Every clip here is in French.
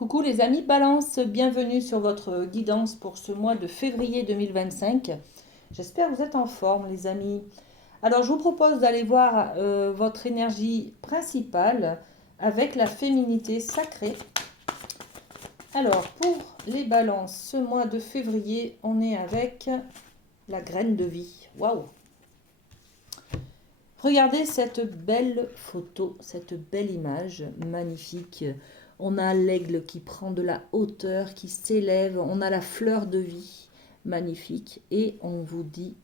Coucou les amis Balance, bienvenue sur votre guidance pour ce mois de février 2025. J'espère que vous êtes en forme les amis. Alors je vous propose d'aller voir votre énergie principale avec la féminité sacrée. Alors pour les balances, ce mois de février, on est avec la graine de vie. Waouh! Regardez cette belle photo, cette belle image magnifique. On a l'aigle qui prend de la hauteur, qui s'élève. On a la fleur de vie magnifique. Et on vous dit,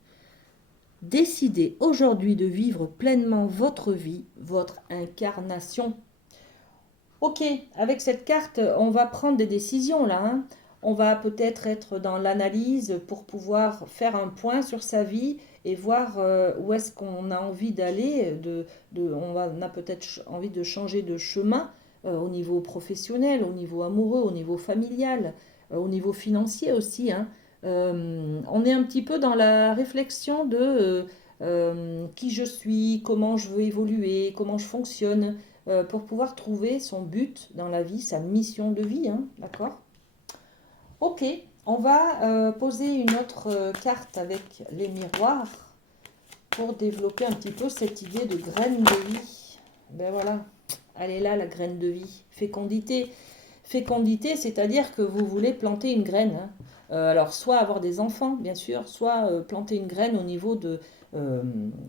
décidez aujourd'hui de vivre pleinement votre vie, votre incarnation. Ok, avec cette carte, on va prendre des décisions là, hein. On va peut-être être dans l'analyse pour pouvoir faire un point sur sa vie et voir où est-ce qu'on a envie d'aller. On a peut-être envie de changer de chemin au niveau professionnel, au niveau amoureux, au niveau familial, au niveau financier aussi, hein. On est un petit peu dans la réflexion de qui je suis, comment je veux évoluer, comment je fonctionne pour pouvoir trouver son but dans la vie, sa mission de vie, hein, d'accord? Ok, on va poser une autre carte avec les miroirs pour développer un petit peu cette idée de graine de vie. Ben voilà, elle est là la graine de vie, fécondité. Fécondité, c'est-à-dire que vous voulez planter une graine, hein. Alors, soit avoir des enfants, bien sûr, soit planter une graine au niveau euh,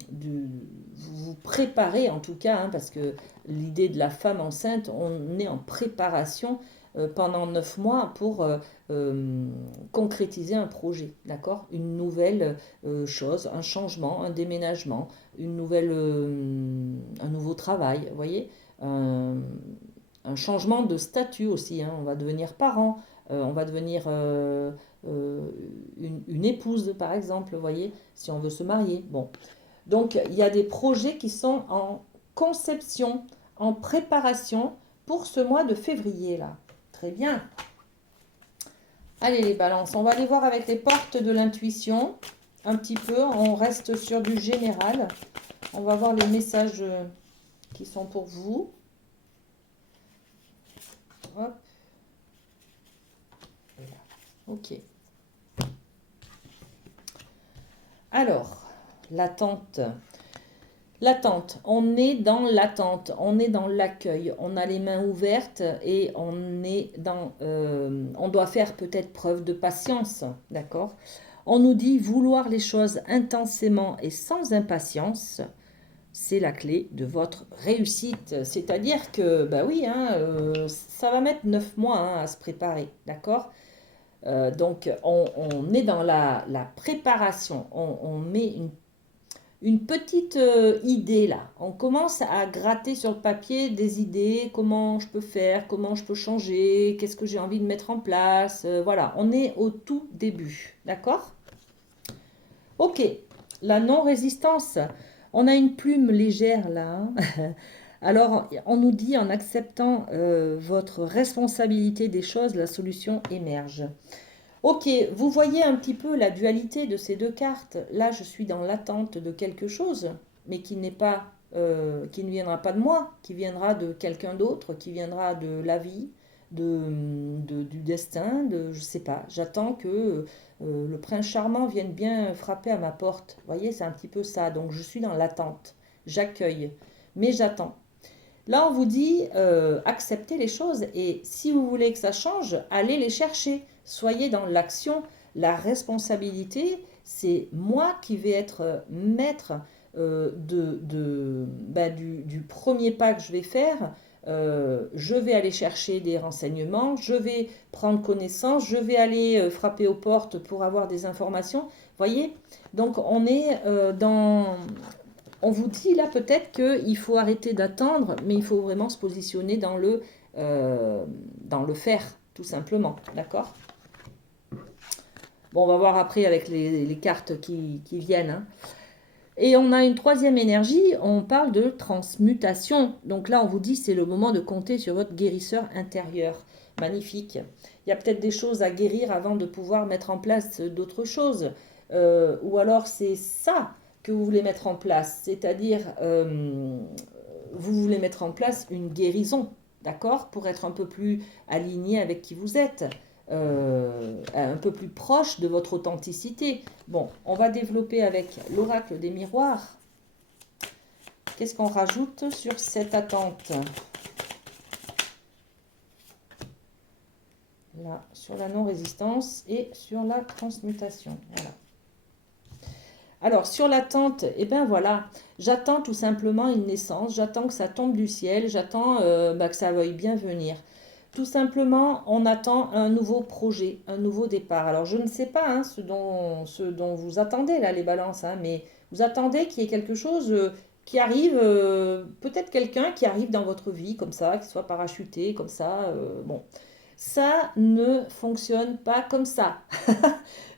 vous vous préparez en tout cas, hein, parce que l'idée de la femme enceinte, on est en préparation pendant 9 mois pour concrétiser un projet, d'accord? Une nouvelle chose, un changement, un déménagement, un nouveau travail, vous voyez? Un, un changement de statut aussi, hein. On va devenir parent, on va devenir une épouse, par exemple, vous voyez, si on veut se marier. Bon. Donc, il y a des projets qui sont en conception, en préparation pour ce mois de février, là. Très bien. Allez, les balances, on va aller voir avec les portes de l'intuition. Un petit peu, on reste sur du général. On va voir les messages qui sont pour vous. Hop. Ok. Alors, l'attente. L'attente, on est dans l'attente, on est dans l'accueil, on a les mains ouvertes et on doit faire peut-être preuve de patience, d'accord? On nous dit vouloir les choses intensément et sans impatience, c'est la clé de votre réussite. C'est-à-dire que, bah oui, hein, ça va mettre 9 mois hein, à se préparer, d'accord? Donc, on est dans la préparation, on met une petite idée là. On commence à gratter sur le papier des idées, comment je peux faire, comment je peux changer, qu'est-ce que j'ai envie de mettre en place. Voilà, on est au tout début, d'accord? Ok, la non-résistance. On a une plume légère là, hein. Alors, on nous dit en acceptant votre responsabilité des choses, la solution émerge. Ok, vous voyez un petit peu la dualité de ces deux cartes. Là, je suis dans l'attente de quelque chose, mais qui ne viendra pas de moi, qui viendra de quelqu'un d'autre, qui viendra de la vie, du destin, je sais pas. J'attends que le prince charmant vienne bien frapper à ma porte. Vous voyez, c'est un petit peu ça. Donc, je suis dans l'attente. J'accueille, mais j'attends. Là, on vous dit acceptez les choses et si vous voulez que ça change, allez les chercher. Soyez dans l'action. La responsabilité, c'est moi qui vais être maître du premier pas que je vais faire. Je vais aller chercher des renseignements, je vais prendre connaissance, je vais aller frapper aux portes pour avoir des informations. Voyez? Donc on est on vous dit là peut-être qu'il faut arrêter d'attendre, mais il faut vraiment se positionner dans le faire, tout simplement. D'accord? Bon, on va voir après avec les cartes qui viennent, hein. Et on a une troisième énergie, on parle de transmutation. Donc là, on vous dit c'est le moment de compter sur votre guérisseur intérieur. Magnifique. Il y a peut-être des choses à guérir avant de pouvoir mettre en place d'autres choses. Ou alors c'est ça que vous voulez mettre en place, c'est-à-dire vous voulez mettre en place une guérison. d'accord? Pour être un peu plus aligné avec qui vous êtes, un peu plus proche de votre authenticité. Bon, on va développer avec l'oracle des miroirs. Qu'est-ce qu'on rajoute sur cette attente? Là, sur la non-résistance et sur la transmutation. Voilà. Alors, sur l'attente, eh bien voilà, j'attends tout simplement une naissance, j'attends que ça tombe du ciel, j'attends que ça veuille bien venir. Tout simplement, on attend un nouveau projet, un nouveau départ. Alors, je ne sais pas hein, ce dont vous attendez, là, les balances, hein, mais vous attendez qu'il y ait quelque chose qui arrive, peut-être quelqu'un qui arrive dans votre vie, comme ça, qui soit parachuté, comme ça. Bon, ça ne fonctionne pas comme ça.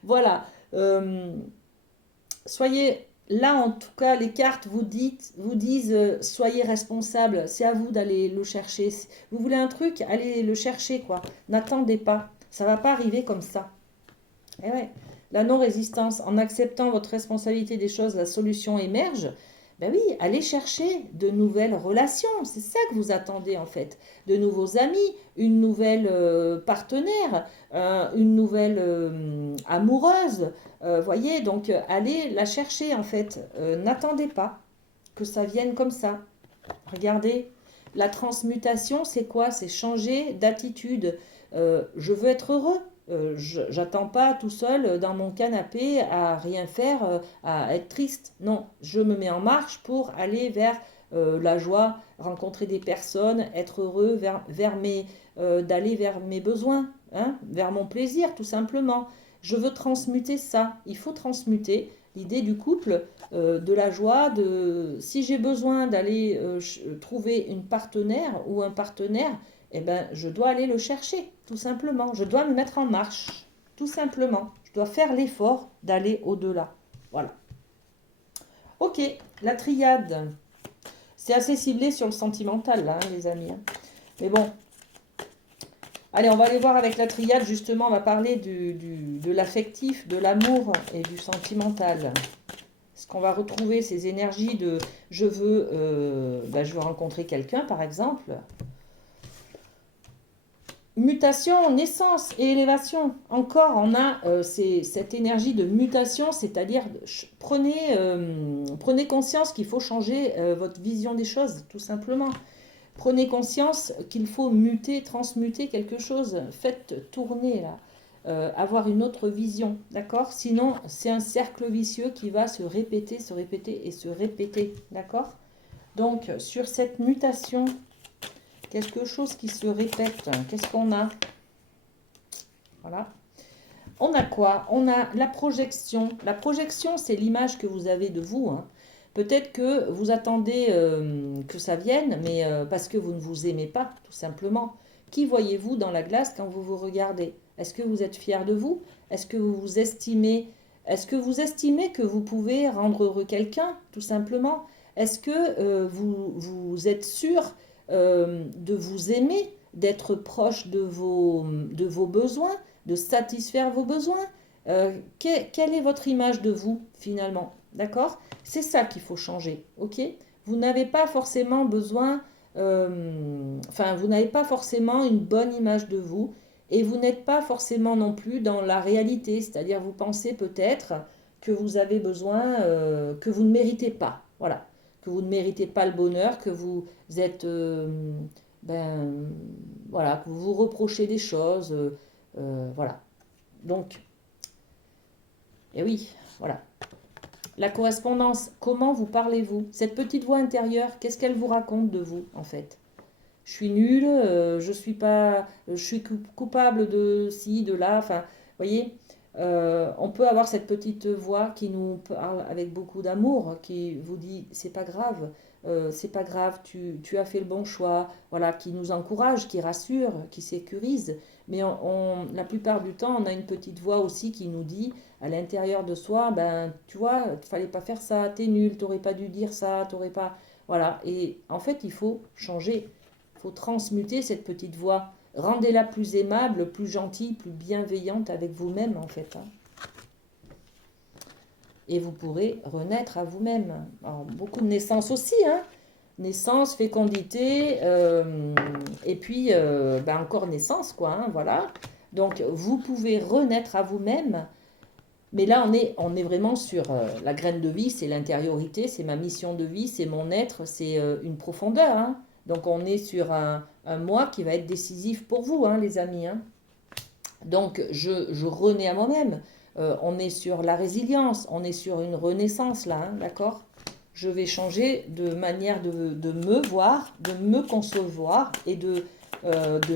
Voilà. Euh, Soyez là, en tout cas, les cartes vous disent soyez responsable. C'est à vous d'aller le chercher. Vous voulez un truc, allez le chercher, quoi. N'attendez pas. Ça va pas arriver comme ça. Eh ouais. La non-résistance, en acceptant votre responsabilité des choses, la solution émerge. Ben oui, allez chercher de nouvelles relations. C'est ça que vous attendez en fait. De nouveaux amis, une nouvelle partenaire, une nouvelle amoureuse. Voyez, donc allez la chercher en fait. N'attendez pas que ça vienne comme ça. Regardez, la transmutation, c'est quoi? C'est changer d'attitude. Je veux être heureux. J'attends pas tout seul dans mon canapé à rien faire, à être triste. Non, je me mets en marche pour aller vers la joie, rencontrer des personnes, être heureux, d'aller vers mes besoins, hein, vers mon plaisir, tout simplement. Je veux transmuter ça. Il faut transmuter l'idée du couple, de la joie, si j'ai besoin d'aller trouver une partenaire ou un partenaire, eh ben, je dois aller le chercher, tout simplement. Je dois me mettre en marche, tout simplement. Je dois faire l'effort d'aller au-delà. Voilà. Ok, la triade. C'est assez ciblé sur le sentimental, là, hein, les amis. Hein. Mais bon. Allez, on va aller voir avec la triade, justement, on va parler de l'affectif, de l'amour et du sentimental. Est-ce qu'on va retrouver ces énergies de je veux rencontrer quelqu'un, par exemple. Mutation, naissance et élévation. Encore, on a cette énergie de mutation, c'est-à-dire prenez conscience qu'il faut changer votre vision des choses, tout simplement. Prenez conscience qu'il faut muter, transmuter quelque chose. Faites tourner là. Avoir une autre vision, d'accord? Sinon, c'est un cercle vicieux qui va se répéter et se répéter, d'accord? Donc, sur cette mutation, quelque chose qui se répète, qu'est-ce qu'on a? Voilà. On a quoi? On a la projection. La projection, c'est l'image que vous avez de vous, hein. Peut-être que vous attendez que ça vienne, mais parce que vous ne vous aimez pas, tout simplement. Qui voyez-vous dans la glace quand vous vous regardez? Est-ce que vous êtes fier de vous? Est-ce que vous vous estimez? Est-ce que vous estimez que vous pouvez rendre heureux quelqu'un, tout simplement? Est-ce que vous êtes sûr de vous aimer, d'être proche de vos besoins, de satisfaire vos besoins? Quelle est votre image de vous, finalement? D'accord? C'est ça qu'il faut changer, ok? Vous n'avez pas forcément besoin, vous n'avez pas forcément une bonne image de vous et vous n'êtes pas forcément non plus dans la réalité, c'est-à-dire vous pensez peut-être que vous avez besoin, que vous ne méritez pas, voilà, que vous ne méritez pas le bonheur, que vous êtes, ben, voilà, que vous vous reprochez des choses, voilà. Donc, et oui, voilà. La correspondance, comment vous parlez-vous? Cette petite voix intérieure, qu'est-ce qu'elle vous raconte de vous, en fait? Je suis nulle, je suis pas, je suis coupable de ci, de là, enfin, vous voyez, on peut avoir cette petite voix qui nous parle avec beaucoup d'amour, qui vous dit c'est pas grave, tu as fait le bon choix, voilà, qui nous encourage, qui rassure, qui sécurise. Mais la plupart du temps, on a une petite voix aussi qui nous dit à l'intérieur de soi, ben, tu vois, il fallait pas faire ça, t'es nul, t'aurais pas dû dire ça, t'aurais pas, voilà. Et en fait, il faut changer, il faut transmuter cette petite voix. Rendez-la plus aimable, plus gentille, plus bienveillante avec vous-même, en fait. Hein. Et vous pourrez renaître à vous-même. Alors, beaucoup de naissances aussi, hein. Naissance, fécondité, et puis encore naissance, quoi, hein, voilà. Donc, vous pouvez renaître à vous-même. Mais là, on est vraiment sur la graine de vie, c'est l'intériorité, c'est ma mission de vie, c'est mon être, c'est une profondeur, hein. Donc, on est sur un moi qui va être décisif pour vous, hein, les amis, hein. Donc, je renais à moi-même. On est sur la résilience, on est sur une renaissance, là, hein, d'accord? Je vais changer de manière de me voir, de me concevoir et de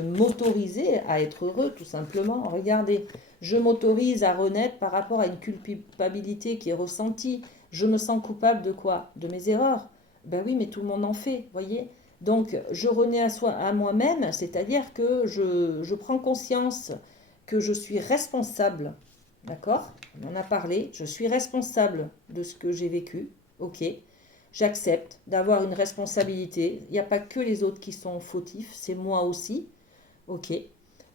m'autoriser à être heureux, tout simplement. Regardez, je m'autorise à renaître par rapport à une culpabilité qui est ressentie. Je me sens coupable de quoi? De mes erreurs. Ben oui, mais tout le monde en fait, voyez? Donc, je renais à moi-même, c'est-à-dire que je prends conscience que je suis responsable, d'accord? On en a parlé, je suis responsable de ce que j'ai vécu, ok? J'accepte d'avoir une responsabilité. Il n'y a pas que les autres qui sont fautifs, c'est moi aussi. Ok.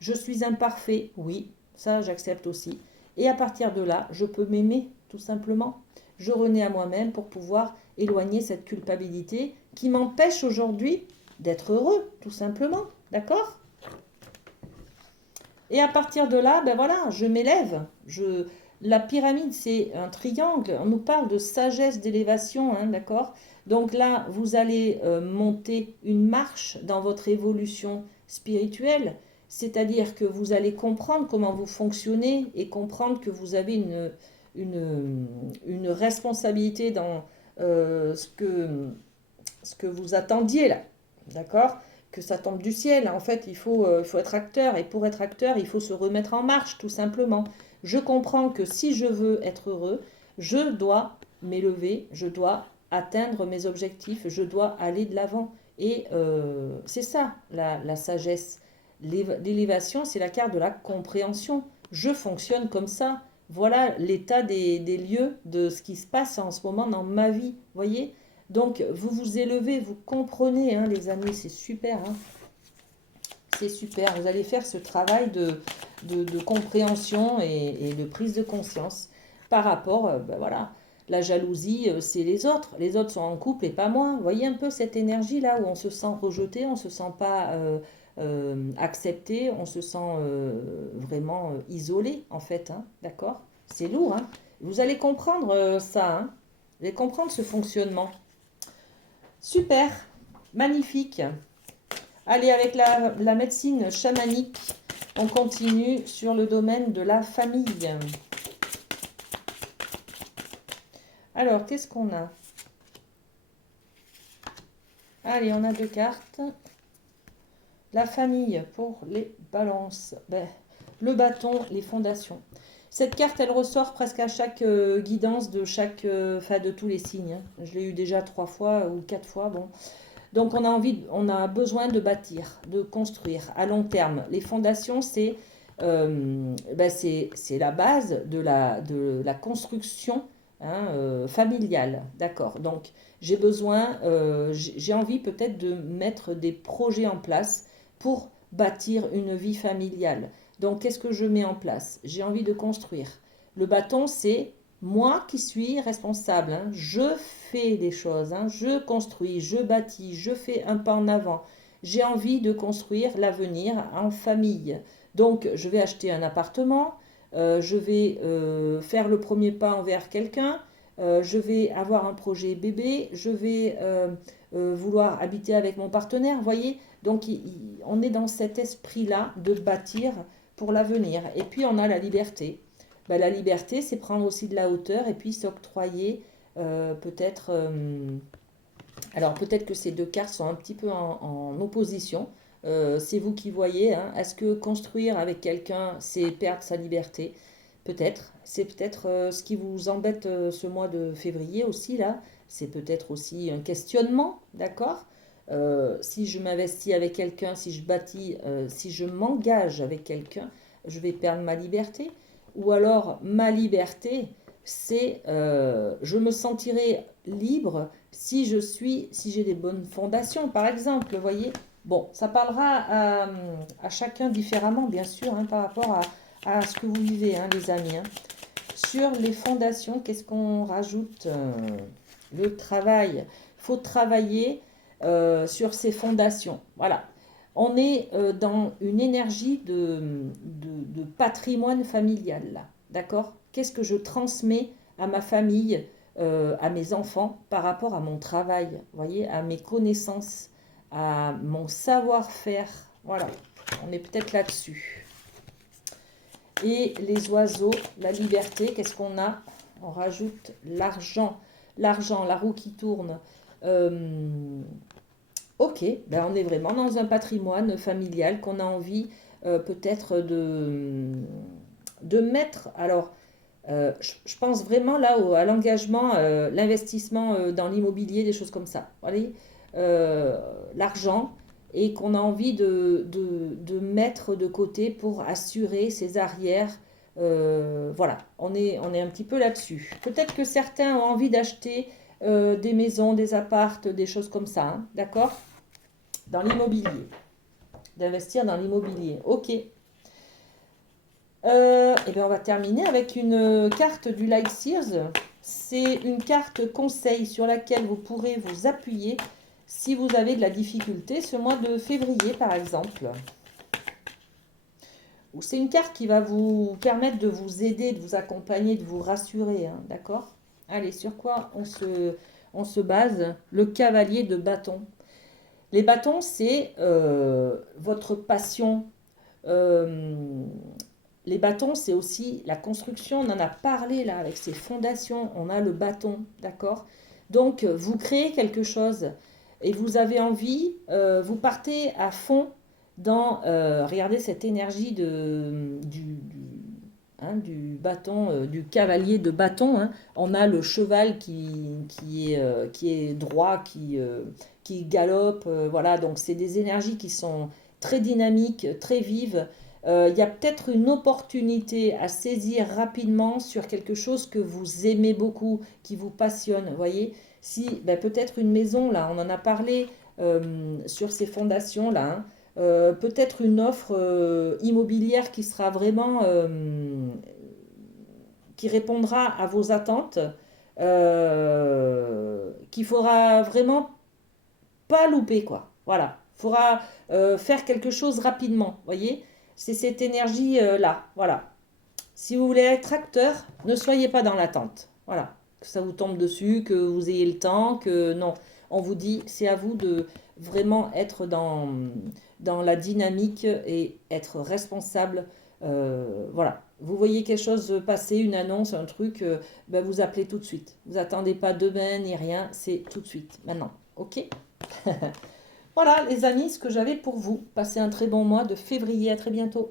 Je suis imparfait, oui, ça j'accepte aussi. Et à partir de là, je peux m'aimer, tout simplement. Je renais à moi-même pour pouvoir éloigner cette culpabilité qui m'empêche aujourd'hui d'être heureux, tout simplement. D'accord? Et à partir de là, ben voilà, je m'élève. La pyramide, c'est un triangle. On nous parle de sagesse d'élévation, hein, d'accord? Donc là, vous allez monter une marche dans votre évolution spirituelle, c'est-à-dire que vous allez comprendre comment vous fonctionnez et comprendre que vous avez une responsabilité dans ce que vous attendiez là, d'accord? Que ça tombe du ciel. En fait, il faut être acteur. Et pour être acteur, il faut se remettre en marche, tout simplement. Je comprends que si je veux être heureux, je dois m'élever, je dois atteindre mes objectifs, je dois aller de l'avant. Et c'est ça, la sagesse. L'élévation, c'est la carte de la compréhension. Je fonctionne comme ça. Voilà l'état des lieux de ce qui se passe en ce moment dans ma vie. Voyez? Donc, vous vous élevez, vous comprenez, hein, les amis, c'est super, hein. C'est super. Vous allez faire ce travail de compréhension et de prise de conscience par rapport, ben voilà, la jalousie, c'est les autres. Les autres sont en couple et pas moi. Vous voyez un peu cette énergie-là où on se sent rejeté, on ne se sent pas accepté, on se sent vraiment isolé, en fait, hein, d'accord? C'est lourd, hein. Vous allez comprendre ça, hein. Vous allez comprendre ce fonctionnement. Super, magnifique. Allez, avec la médecine chamanique, on continue sur le domaine de la famille. Alors, qu'est-ce qu'on a? Allez, on a deux cartes. La famille pour les balances. Ben, le bâton, les fondations. Cette carte, elle ressort presque à chaque guidance de de tous les signes, hein. Je l'ai eu déjà 3 fois ou 4 fois, bon. Donc on a besoin de bâtir, de construire à long terme. Les fondations, c'est la base de la construction, hein, familiale. D'accord. Donc j'ai envie peut-être de mettre des projets en place pour bâtir une vie familiale. Donc qu'est-ce que je mets en place? J'ai envie de construire. Le bâton, c'est moi qui suis responsable, hein. Je fais des choses, hein. Je construis, je bâtis, je fais un pas en avant. J'ai envie de construire l'avenir en famille. Donc, je vais acheter un appartement, je vais faire le premier pas envers quelqu'un, je vais avoir un projet bébé, je vais vouloir habiter avec mon partenaire, vous voyez? Donc, on est dans cet esprit-là de bâtir pour l'avenir. Et puis, on a la liberté. Ben, la liberté, c'est prendre aussi de la hauteur et puis s'octroyer peut-être... alors peut-être que ces deux cartes sont un petit peu en opposition. C'est vous qui voyez, hein. Est-ce que construire avec quelqu'un, c'est perdre sa liberté? Peut-être. C'est peut-être ce qui vous embête ce mois de février aussi, là. C'est peut-être aussi un questionnement, d'accord? Si je m'investis avec quelqu'un, si je bâtis, si je m'engage avec quelqu'un, je vais perdre ma liberté. Ou alors ma liberté, c'est je me sentirai libre si j'ai des bonnes fondations, par exemple, vous voyez. Bon, ça parlera à chacun différemment, bien sûr, hein, par rapport à ce que vous vivez, hein, les amis, hein. Sur les fondations, qu'est-ce qu'on rajoute? Le travail. Il faut travailler sur ses fondations. Voilà. On est dans une énergie de patrimoine familial, là. D'accord? Qu'est-ce que je transmets à ma famille, à mes enfants par rapport à mon travail, vous voyez, à mes connaissances, à mon savoir-faire. Voilà, on est peut-être là-dessus. Et les oiseaux, la liberté, qu'est-ce qu'on a? On rajoute l'argent. L'argent, la roue qui tourne. Ok, ben on est vraiment dans un patrimoine familial qu'on a envie peut-être de mettre. Alors, je pense vraiment là à l'engagement, l'investissement dans l'immobilier, des choses comme ça. Voyez, l'argent et qu'on a envie de mettre de côté pour assurer ses arrières. Voilà, on est un petit peu là-dessus. Peut-être que certains ont envie d'acheter des maisons, des appartes, des choses comme ça, hein, d'accord? Dans l'immobilier. D'investir dans l'immobilier. Ok. Et bien on va terminer avec une carte du Light Sears. C'est une carte conseil sur laquelle vous pourrez vous appuyer si vous avez de la difficulté ce mois de février par exemple. C'est une carte qui va vous permettre de vous aider, de vous accompagner, de vous rassurer. Hein, d'accord? Allez, sur quoi on se base? Le cavalier de bâton. Les bâtons, c'est votre passion. Euh, les bâtons, c'est aussi la construction. On en a parlé là avec ces fondations. On a le bâton, d'accord? Donc, vous créez quelque chose et vous avez envie, vous partez à fond dans, regardez cette énergie du bâton, du cavalier de bâton. Hein. On a le cheval qui est droit, qui galope. Voilà, donc c'est des énergies qui sont très dynamiques, très vives. Il y a peut-être une opportunité à saisir rapidement sur quelque chose que vous aimez beaucoup, qui vous passionne. Vous voyez, si ben, peut-être une maison, là, on en a parlé sur ces fondations-là. Hein, peut-être une offre immobilière qui sera vraiment, qui répondra à vos attentes, qu'il faudra vraiment pas louper, quoi. Voilà, il faudra faire quelque chose rapidement, voyez. C'est cette énergie-là, voilà. Si vous voulez être acteur, ne soyez pas dans l'attente. Voilà, que ça vous tombe dessus, que vous ayez le temps, que non. On vous dit, c'est à vous de vraiment être dans la dynamique et être responsable. Voilà, vous voyez quelque chose passer, une annonce, un truc, ben vous appelez tout de suite. Vous attendez pas demain ni rien, c'est tout de suite, maintenant. Ok? Voilà les amis, ce que j'avais pour vous. Passez un très bon mois de février, à très bientôt.